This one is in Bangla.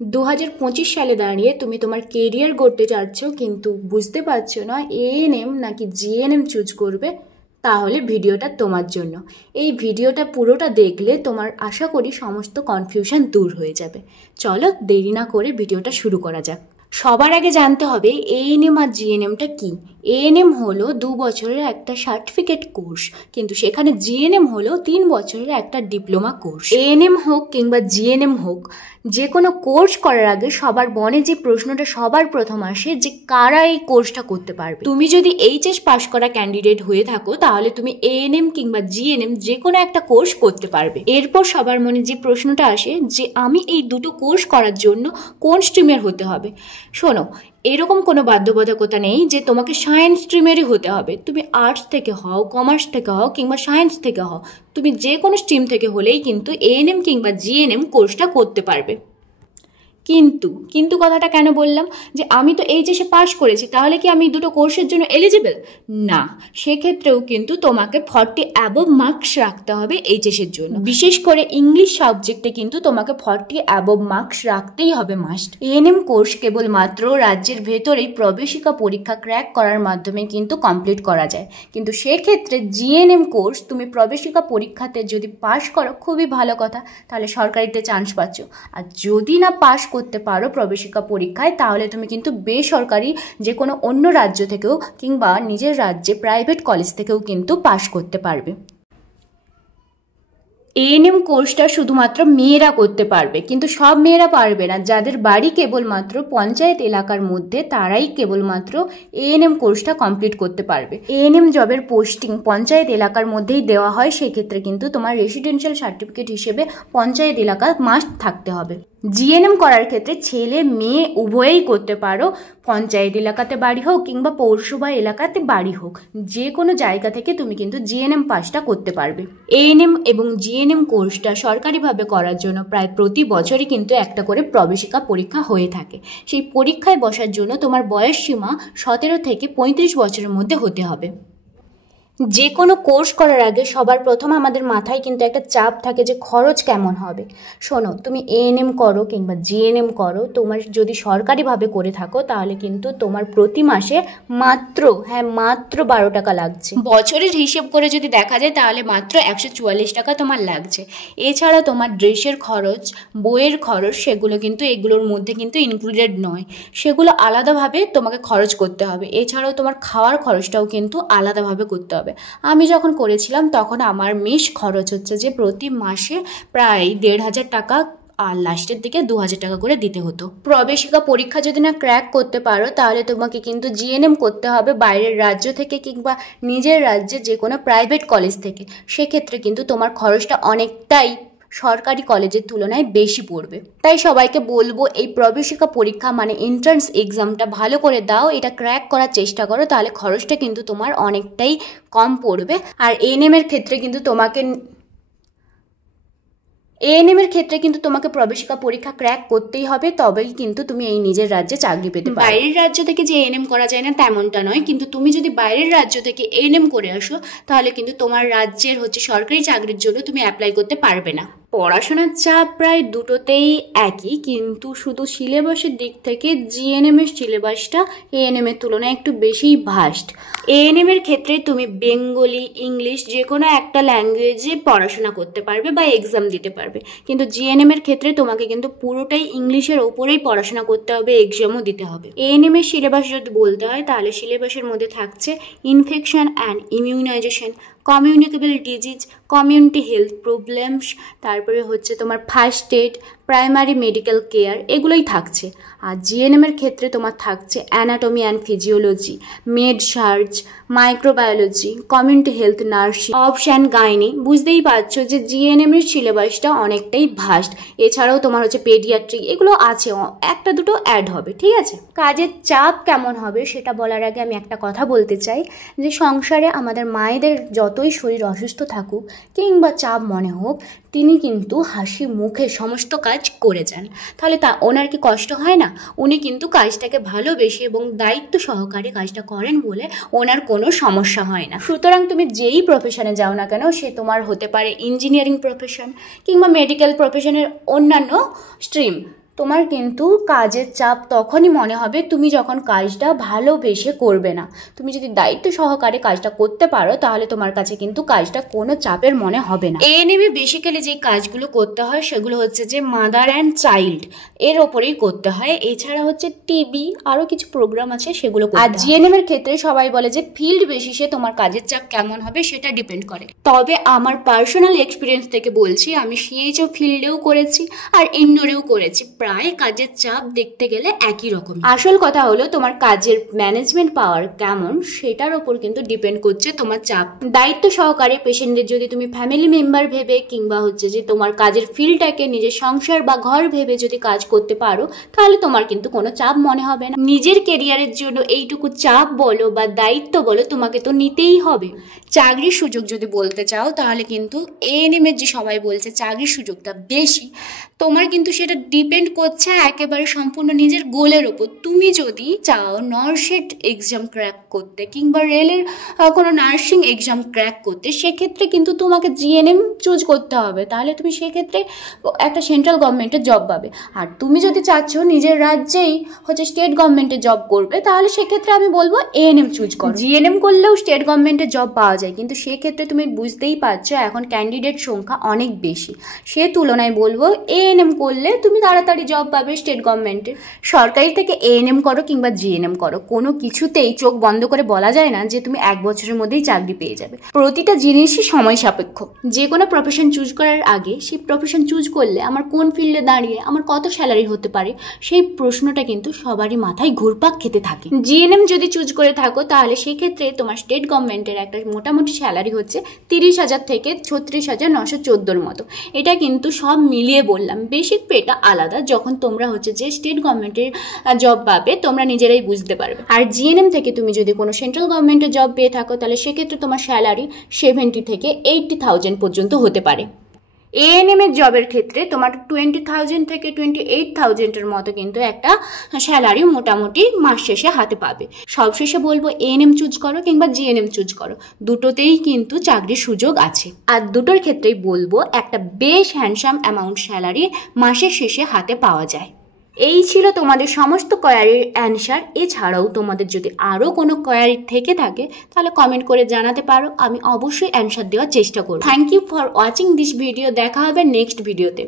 2025 সালে দাঁড়িয়ে তুমি তোমার কেরিয়ার গড়তে চাচ্ছ কিন্তু বুঝতে পারছো না এএনএম নাকি জিএনএম চুজ করবে, তাহলে ভিডিওটা তোমার জন্য। এই ভিডিওটা পুরোটা দেখলে তোমার আশা করি সমস্ত কনফিউশন দূর হয়ে যাবে। চলো দেরি না করে ভিডিওটা শুরু করা যাক। সবার আগে জানতে হবে এএনএম আর জিএনএমটা কি। এএনএম হলো 2 বছরের একটা সার্টিফিকেট কোর্স, কিন্তু সেখানে জিএনএম হলো 3 বছরের একটা ডিপ্লোমা কোর্স। এএনএম হোক কিংবা জিএনএম হোক, যে কোনো কোর্স করার আগে সবার মনে যে প্রশ্নটা সবার প্রথম আসে যে কারা এই কোর্সটা করতে পারবে। তুমি যদি এইচএস পাস করা ক্যান্ডিডেট হয়ে থাকো তাহলে তুমি এএনএম কিংবা জিএনএম যে কোনো একটা কোর্স করতে পারবে। এরপর সবার মনে যে প্রশ্নটা আসে যে আমি এই দুটো কোর্স করার জন্য কোন স্ট্রিমের হতে হবে। শোনো, এরকম কোনো বাধ্যবাধকতা নেই যে তোমাকে সায়েন্স স্ট্রিমেরই হতে হবে। তুমি আর্টস থেকে হও, কমার্স থেকে হও কিংবা সায়েন্স থেকে হও, তুমি যে কোনো স্ট্রিম থেকে হলেই কিন্তু এএনএম কিংবা জিএনএম কোর্সটা করতে পারবে। কিন্তু কথাটা কেন বললাম যে আমি তো এইচএসে পাস করেছি, তাহলে কি আমি দুটো কোর্সের জন্য এলিজিবল? না, সেক্ষেত্রেও কিন্তু তোমাকে 40 অ্যাবভ মার্কস রাখতে হবে এইচএসের জন্য। বিশেষ করে ইংলিশ সাবজেক্টে কিন্তু তোমাকে 40 অ্যাবভ মার্কস রাখতেই হবে মাস্ট। এএনএম কোর্স কেবলমাত্র রাজ্যের ভেতরেই প্রবেশিকা পরীক্ষা ক্র্যাক করার মাধ্যমে কিন্তু কমপ্লিট করা যায়, কিন্তু সেক্ষেত্রে জিএনএম কোর্স তুমি প্রবেশিকা পরীক্ষাতে যদি পাস করো খুবই ভালো কথা, তাহলে সরকারিতে চান্স পাচ্ছ। আর যদি না পাস করতে পারো প্রবেশিকা পরীক্ষায়, তাহলে তুমি কিন্তু বেসরকারি যে কোনো অন্য রাজ্য থেকেও কিংবা নিজের রাজ্যে প্রাইভেট কলেজ থেকেও কিন্তু পাস করতে পারবে। এএনএম কোর্সটা শুধুমাত্র মেয়েরা করতে পারবে, কিন্তু সব মেয়েরা পারবে না। যাদের বাড়ি কেবলমাত্র পঞ্চায়েত এলাকার মধ্যে তারাই কেবলমাত্র এএনএম কোর্সটা কমপ্লিট করতে পারবে। এএনএম জবের পোস্টিং পঞ্চায়েত এলাকার মধ্যেই দেওয়া হয়, সেক্ষেত্রে কিন্তু তোমার রেসিডেন্সিয়াল সার্টিফিকেট হিসেবে পঞ্চায়েত এলাকা মাস্ট থাকতে হবে। জিএনএম করার ক্ষেত্রে ছেলে মেয়ে উভয়েই করতে পারো, পঞ্চায়েত এলাকাতে বাড়ি হোক কিংবা পৌরসভা এলাকাতে বাড়ি হোক, যে কোনো জায়গা থেকে তুমি কিন্তু জিএনএম পাসটা করতে পারবে। এএনএম এবং জিএনএম কোর্সটা সরকারিভাবে করার জন্য প্রায় প্রতি বছরই কিন্তু একটা করে প্রবেশিকা পরীক্ষা হয়ে থাকে। সেই পরীক্ষায় বসার জন্য তোমার বয়স সীমা 17 থেকে 35 বছরের মধ্যে হতে হবে। যে কোনো কোর্স করার আগে সবার প্রথম আমাদের মাথায় কিন্তু একটা চাপ থাকে যে খরচ কেমন হবে। শোনো, তুমি এএনএম করো কিংবা জিএনএম করো, তোমার যদি সরকারিভাবে করে থাকো তাহলে কিন্তু তোমার প্রতি মাসে মাত্র 12 টাকা লাগছে। বছরের হিসেব করে যদি দেখা যায় তাহলে মাত্র 144 টাকা তোমার লাগছে। এছাড়া তোমার ড্রেসের খরচ, বইয়ের খরচ, সেগুলো কিন্তু এগুলোর মধ্যে কিন্তু ইনক্লুডেড নয়, সেগুলো আলাদাভাবে তোমাকে খরচ করতে হবে। এছাড়াও তোমার খাওয়ার খরচটাও কিন্তু আলাদাভাবে করতে হবে। আমি যখন করেছিলাম তখন আমার মেশ খরচ হচ্ছে যে প্রতি মাসে প্রায় 1,500 টাকা, আর লাস্টের দিকে 2,000 টাকা করে দিতে হতো। প্রবেশিকা পরীক্ষা যদি না ক্র্যাক করতে পারো তাহলে তোমাকে কিন্তু জিএনএম করতে হবে বাইরের রাজ্য থেকে কিংবা নিজের রাজ্যে যে কোনো প্রাইভেট কলেজ থেকে। সেক্ষেত্রে কিন্তু তোমার খরচটা অনেকটাই সরকারি কলেজের তুলনায় বেশি পড়বে। তাই সবাইকে বলবো এই প্রবেশিকা পরীক্ষা মানে এন্ট্রান্স এক্সামটা ভালো করে দাও, এটা ক্র্যাক করার চেষ্টা করো, তাহলে খরচটা কিন্তু তোমার অনেকটাই কম পড়বে। আর এএনএম এর ক্ষেত্রে কিন্তু তোমাকে প্রবেশিকা পরীক্ষা ক্র্যাক করতেই হবে, তবেই কিন্তু তুমি এই নিজের রাজ্যে চাকরি পেতে পারো। বাইরের রাজ্য থেকে যে এএনএম করা যায় না তেমনটা নয়, কিন্তু তুমি যদি বাইরের রাজ্য থেকে এএনএম করে আসো তাহলে কিন্তু তোমার রাজ্যের সরকারি চাকরির জন্য তুমি অ্যাপ্লাই করতে পারবে না। পড়াশোনার চাপ প্রায় দুটোতেই একই, কিন্তু শুধু সিলেবাসের দিক থেকে জিএনএম এর সিলেবাসটা এএনএম এর তুলনায় একটু বেশিই ভাস্ট। এএনএম এর ক্ষেত্রে তুমি বেঙ্গলি, ইংলিশ যে কোনো একটা ল্যাঙ্গুয়েজে পড়াশোনা করতে পারবে বা এক্সাম দিতে পারবে, কিন্তু জিএনএম এর ক্ষেত্রে তোমাকে কিন্তু পুরোটাই ইংলিশের ওপরেই পড়াশোনা করতে হবে, এক্সামও দিতে হবে। এএনএম এর সিলেবাস যদি বলতে হয় তাহলে সিলেবাসের মধ্যে থাকছে infection and immunization, communicable disease, community health problems, তারপরে হচ্ছে তোমার first aid, primary medical care, এগুলোই থাকছে। আর জিএনএম এর ক্ষেত্রে তোমার থাকছে anatomy and physiology, med surg, microbiology, community health nursing, obs and gynae. বুঝতেই পারছো যে জিএনএম এর সিলেবাসটা অনেকটাই ভাস্ট। এছাড়াও তোমার পেডিয়াট্রিক, এগুলো আছে, একটা দুটো অ্যাড হবে, ঠিক আছে। কাজের চাপ কেমন হবে সেটা বলার আগে আমি একটা কথা বলতে চাই যে সংসারে আমাদের মায়েদের যতই শরীর অসুস্থ থাকুক কিংবা চাপ মনে হোক, তিনি কিন্তু হাসি মুখে সমস্ত কাজ করে যান। তাহলে ওনার কি কষ্ট হয় না? উনি কিন্তু কাজটাকে ভালোবেসে এবং দায়িত্ব সহকারে কাজটা করেন বলে ওনার কোনো সমস্যা হয় না। সুতরাং তুমি যেই প্রফেশনে যাও না কেন, সে তোমার হতে পারে ইঞ্জিনিয়ারিং প্রফেশন কিংবা মেডিকেল প্রফেশনের অন্যান্য স্ট্রিম, তোমার কিন্তু কাজের চাপ তখনই মনে হবে তুমি যখন কাজটা ভালোবেসে করবে না। তুমি যদি দায়িত্ব সহকারে কাজটা করতে পারো তাহলে তোমার কাছে কিন্তু কাজটা কোনো চাপের মনে হবে না। এএনএম বেসিক্যালি যে কাজগুলো করতে হয় সেগুলো হচ্ছে যে মাদার অ্যান্ড চাইল্ড এর ওপরেই করতে হয়। এছাড়া হচ্ছে টিবি আরও কিছু প্রোগ্রাম আছে সেগুলো। আর জিএনএম এর ক্ষেত্রে সবাই বলে যে ফিল্ড বেসিসে তোমার কাজের চাপ কেমন হবে সেটা ডিপেন্ড করে। তবে আমার পার্সোনাল এক্সপিরিয়েন্স থেকে বলছি, আমি সিএইচও ফিল্ডেও করেছি আর ইনডোরেও করেছি, প্রায় কাজের চাপ দেখতে গেলে একই রকম। আসল কথা হলো তোমার কাজের ম্যানেজমেন্ট পাওয়ার কেমন সেটার ওপর কিন্তু ডিপেন্ড করছে তোমার চাপ। দায়িত্ব সহকারে পেশেন্টদের যদি তুমি ফ্যামিলি মেম্বার ভেবে কিংবা হচ্ছে যে তোমার কাজের ফিল্ডটাকে নিজের সংসার বা ঘর ভেবে যদি কাজ করতে পারো তাহলে তোমার কিন্তু কোনো চাপ মনে হবে না। নিজের কেরিয়ারের জন্য এইটুকু চাপ বলো বা দায়িত্ব বলো তোমাকে তো নিতেই হবে। চাকরির সুযোগ যদি বলতে চাও তাহলে কিন্তু এএনএম এর যে সবাই বলছে চাকরির সুযোগটা বেশি, তোমার কিন্তু সেটা ডিপেন্ড করছে একেবারে সম্পূর্ণ নিজের গোলের ওপর। তুমি যদি চাও নর্সেট এক্সাম ক্র্যাক করতে কিংবা রেলের কোনো নার্সিং এক্সাম ক্র্যাক করতে, সেক্ষেত্রে কিন্তু তোমাকে জিএনএম চুজ করতে হবে, তাহলে তুমি সেক্ষেত্রে একটা সেন্ট্রাল গভর্নমেন্টের জব পাবে। আর তুমি যদি চাচ্ছ নিজের রাজ্যেই হচ্ছে স্টেট গভর্নমেন্টের জব করবে তাহলে সেক্ষেত্রে আমি বলবো এএনএম চুজ করো। জিএনএম করলেও স্টেট গভর্নমেন্টের জব পাওয়া যায়, কিন্তু সেক্ষেত্রে তুমি বুঝতেই পারছো এখন ক্যান্ডিডেট সংখ্যা অনেক বেশি, সে তুলনায় বলবো এএনএম করলে তুমি তাড়াতাড়ি জব পাবে স্টেট গভর্নমেন্টের। সরকারি থেকে এএনএম করো কিংবা জিএনএম করো, কোনো কিছুতেই চোখ বন্ধ করে বলা যায় না যে তুমি 1 বছরের মধ্যেই চাকরি পেয়ে যাবে। প্রতিটা জিনিসই সময় সাপেক্ষ। যে কোনো প্রফেশন চুজ করার আগে সেই প্রফেশন চুজ করলে আমার কোন ফিল্ডে দাঁড়িয়ে আমার কত স্যালারি হতে পারে সেই প্রশ্নটা কিন্তু সবারই মাথায় ঘুরপাক খেতে থাকে। জিএনএম যদি চুজ করে থাকো তাহলে সেক্ষেত্রে তোমার স্টেট গভর্নমেন্টের একটা মোটামুটি স্যালারি হচ্ছে 30,000 থেকে 36,914 মতো। এটা কিন্তু সব মিলিয়ে বললাম, বেসিক পেটা আলাদা। যখন তোমরা হচ্ছে যে স্টেট গভর্নমেন্টের জব পাবে তোমরা নিজেরাই বুঝতে পারবে। আর জিএনএম থেকে তুমি যদি কোনো সেন্ট্রাল গভর্নমেন্টের জব পেয়ে থাকো তাহলে সেক্ষেত্রে তোমার স্যালারি 70 থেকে 80,000 পর্যন্ত হতে পারে। এএনএম এর জবের ক্ষেত্রে তোমার 20,000 থেকে 28,000 মতো কিন্তু একটা স্যালারি মোটামুটি মাস শেষে হাতে পাবে। সবশেষে বলবো এএনএম চুজ করো কিংবা জিএনএম চুজ করো, দুটোতেই কিন্তু চাকরির সুযোগ আছে। আর দুটোর ক্ষেত্রেই বলবো একটা বেশ হ্যান্ডসাম অ্যামাউন্ট স্যালারি মাসের শেষে হাতে পাওয়া যায়। এই ছিল তোমাদের সমস্ত কোয়ারির অ্যান্সার। এছাড়াও তোমাদের যদি আরও কোনো কোয়ারি থেকে থাকে তাহলে কমেন্ট করে জানাতে পারো, আমি অবশ্যই অ্যান্সার দেওয়ার চেষ্টা করব। Thank you for watching this video. দেখা হবে নেক্সট ভিডিওতে।